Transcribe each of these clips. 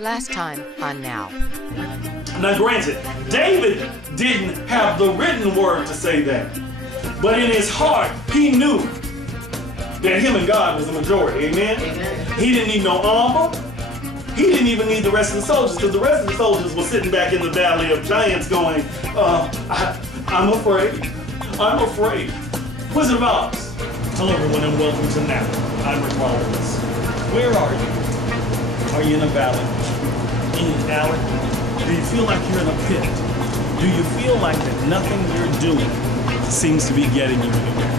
Last time on Now. Now granted, David didn't have the written word to say that. But in his heart, he knew that him and God was the majority. Amen? Amen. He didn't need no armor. He didn't even need the rest of the soldiers, because the rest of the soldiers were sitting back in the valley of giants going, I'm afraid. I'm afraid. Wizard of Oz. Hello everyone and welcome to Now. I'm Ricc Rollins. Where are you? Are you in a valley? In an alley? Do you feel like you're in a pit? Do you feel like that nothing you're doing seems to be getting you anywhere?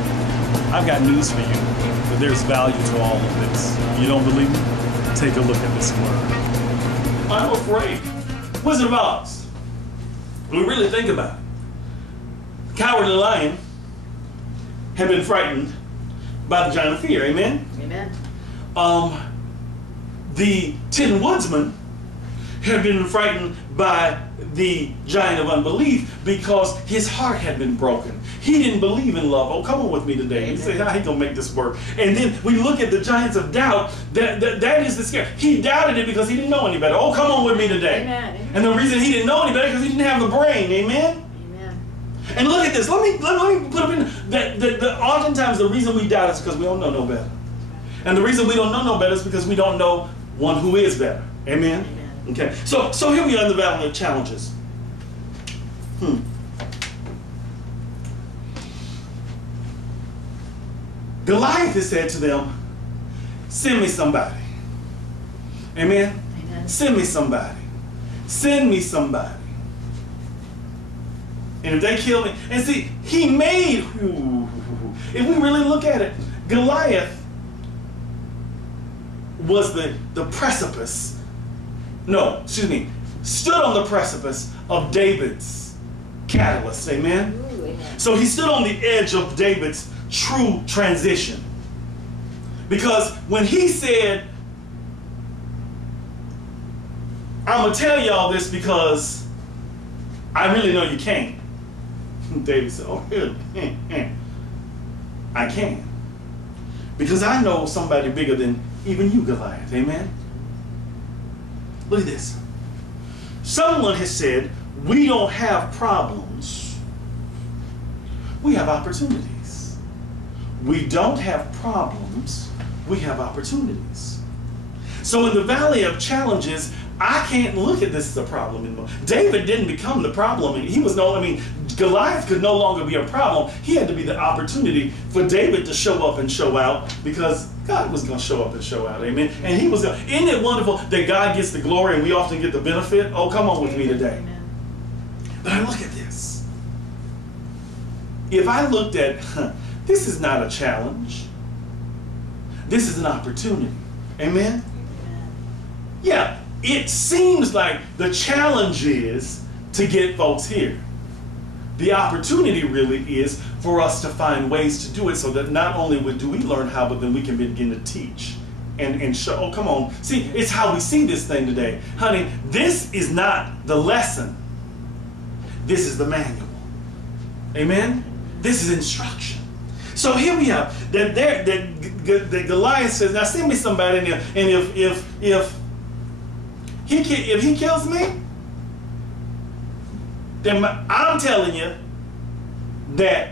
I've got news for you, that there's value to all of this. You don't believe me? Take a look at this word. I'm afraid. Wizard of Oz. When we really think about it, Cowardly Lion had been frightened by the giant of fear. Amen? Amen. The Tin Woodsman had been frightened by the giant of unbelief because his heart had been broken. He didn't believe in love. Oh, come on with me today. You say, how he gonna make this work? And then we look at the giants of doubt. That is the scare. He doubted it because he didn't know any better. Oh, come on with me today. Amen. Amen. And the reason he didn't know any better because he didn't have the brain. Amen. And look at this. Let me put up in that. Oftentimes the reason we doubt is because we don't know no better. And the reason we don't know no better is because we don't know one who is better. Amen. Amen. Okay. So here we are in the valley of challenges. Goliath has said to them, "Send me somebody." Amen. Amen. Send me somebody. Send me somebody. And if they kill me, and see, he made, if we really look at it, Goliath was the precipice, stood on the precipice of David's catalyst, amen? Ooh, amen. So he stood on the edge of David's true transition. Because when he said, I'm going to tell y'all this because I really know you can't. David said, oh, really? I can. Because I know somebody bigger than even you, Goliath. Amen? Look at this. Someone has said, we don't have problems. We have opportunities. We don't have problems. We have opportunities. So in the valley of challenges, I can't look at this as a problem anymore. David didn't become the problem. He was Goliath could no longer be a problem. He had to be the opportunity for David to show up and show out because God was going to show up and show out. Amen. And he was going to. Isn't it wonderful that God gets the glory and we often get the benefit? Oh, come on with me today. Amen. But I look at this. If I looked at, this is not a challenge. This is an opportunity. Amen? Yeah. It seems like the challenge is to get folks here. The opportunity really is for us to find ways to do it so that not only do we learn how, but then we can begin to teach and show. Oh, come on. See, it's how we see this thing today. Honey, this is not the lesson. This is the manual. Amen? This is instruction. So here we are. That Goliath says, now send me somebody, and if he kills me, then I'm telling you that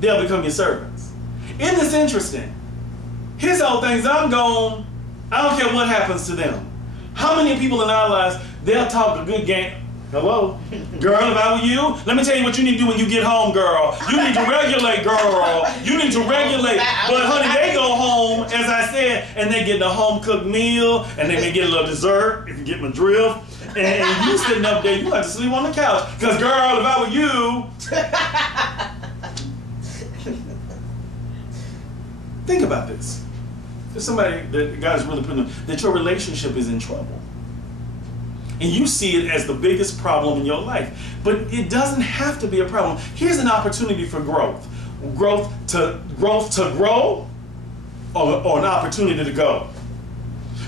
they'll become your servants. Isn't this interesting? His whole thing is, I'm gone. I don't care what happens to them. How many people in our lives, they'll talk a good game. Hello? Girl, if I were you, let me tell you what you need to do when you get home, girl. You need to regulate, girl. You need to regulate. But honey, they go home, as I said, and they get a home-cooked meal, and they may get a little dessert, if you get my drift. And you sitting up there, you have to sleep on the couch. Because girl, if I were you. Think about this. There's somebody that God is really putting on, that your relationship is in trouble. And you see it as the biggest problem in your life. But it doesn't have to be a problem. Here's an opportunity for growth. Growth to grow, or an opportunity to go.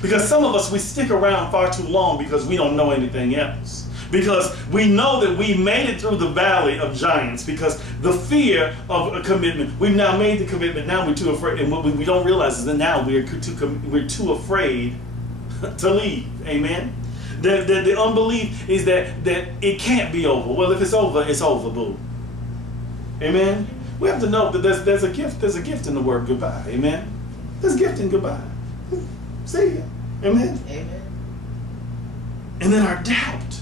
Because some of us, we stick around far too long because we don't know anything else. Because we know that we made it through the valley of giants because the fear of a commitment. We've now made the commitment, now we're too afraid. And what we don't realize is that now we're too afraid to leave. Amen. The unbelief is that it can't be over. Well, if it's over, boo. Amen. We have to know that there's a gift. There's a gift in the word goodbye. Amen. There's a gift in goodbye. See ya. Amen. Amen. And then our doubt.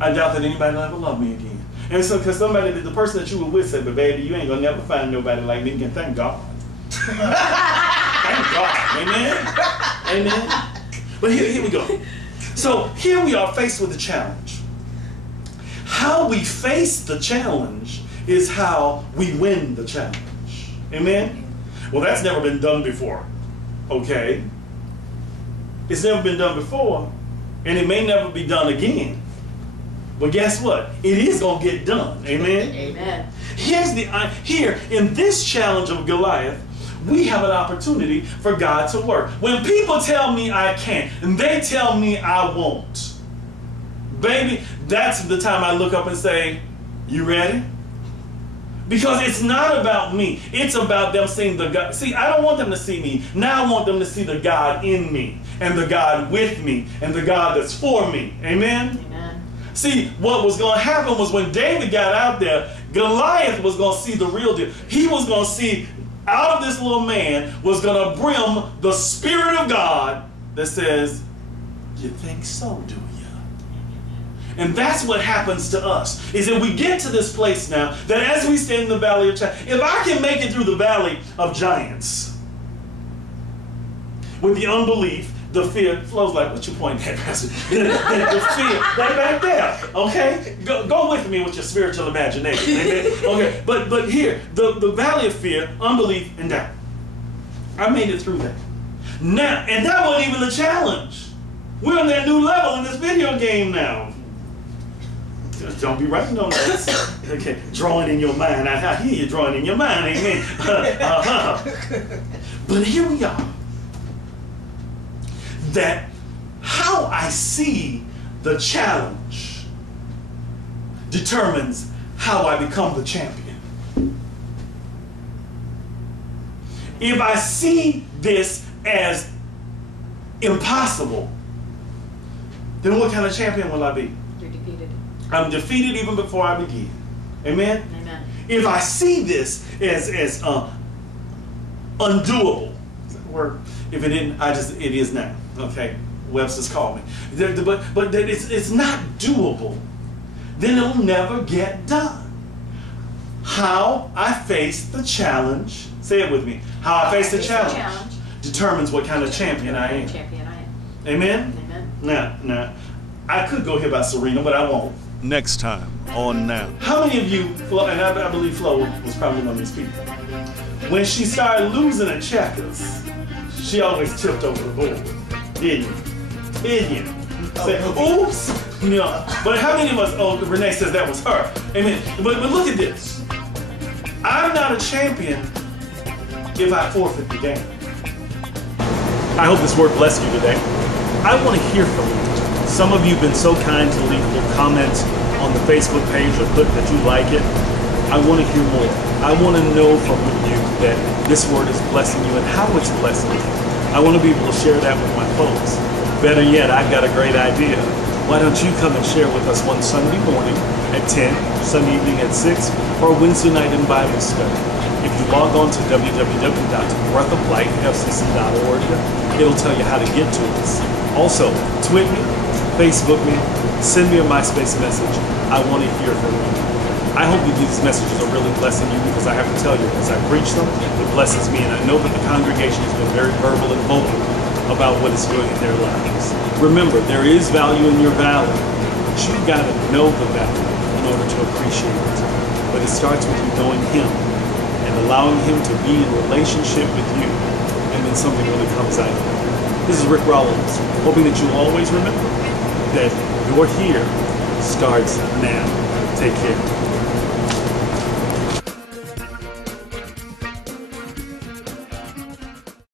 I doubt that anybody will ever love me again. And so, because the person that you were with said, but baby, you ain't gonna never find nobody like me again. Thank God. Thank God. Amen. Amen. But here we go. So here we are faced with a challenge. How we face the challenge is how we win the challenge. Amen? Well, that's never been done before. Okay? It's never been done before, and it may never be done again. But guess what? It is going to get done. Amen? Amen. Here, in this challenge of Goliath, we have an opportunity for God to work. When people tell me I can't, and they tell me I won't, baby, that's the time I look up and say, you ready? Because it's not about me. It's about them seeing the God. See, I don't want them to see me. Now I want them to see the God in me, and the God with me, and the God that's for me. Amen? Amen. See, what was going to happen was when David got out there, Goliath was going to see the real deal. He was going to see out of this little man was going to brim the Spirit of God that says, you think so, do you? And that's what happens to us, is that we get to this place now that as we stand in the valley of giants, if I can make it through the valley of giants with the unbelief, the fear flows like, what's your point there, Pastor? the fear, right back there, okay? Go with me with your spiritual imagination, amen? Okay, but here, the valley of fear, unbelief, and doubt. I made it through that. Now, and that wasn't even the challenge. We're on that new level in this video game now. Don't be writing on notes. Okay, drawing in your mind. I hear you drawing in your mind, amen. But here we are. That how I see the challenge determines how I become the champion. If I see this as impossible, then what kind of champion will I be? You're defeated. I'm defeated even before I begin. Amen? Amen. If I see this as undoable, is that a word? If it didn't, it is now. Okay, Webster's called me. But that it's not doable, then it'll never get done. How I face the challenge, say it with me, how I face the challenge determines what kind of champion I am. Amen? Amen. Now, I could go here about Serena, but I won't. Next time on Now. How many of you, Flo, and I believe Flo was probably one of these people, when she started losing at checkers, she always tipped over the board. Didn't you? Say, oops. You know, but how many of us, oh, Renee says that was her. Amen. But look at this. I'm not a champion if I forfeit the game. I hope this word blessed you today. I want to hear from you. Some of you have been so kind to leave little comments on the Facebook page or put that you like it. I want to hear more. I want to know from you that this word is blessing you and how it's blessing you. I want to be able to share that with my folks. Better yet, I've got a great idea. Why don't you come and share with us one Sunday morning at 10, Sunday evening at 6, or Wednesday night in Bible study. If you log on to www.breathoflifefcc.org, it'll tell you how to get to us. Also, tweet me, Facebook me, send me a MySpace message. I want to hear from you. I hope that these messages are really blessing you, because I have to tell you, as I preach them, it blesses me, and I know that the congregation has been very verbal and vocal about what it's doing in their lives. Remember, there is value in your valley, but you've got to know the value in order to appreciate it. But it starts with you knowing Him and allowing Him to be in relationship with you, and then something really comes out of it. This is Ricc Rollins, hoping that you always remember that your here starts now. Take care.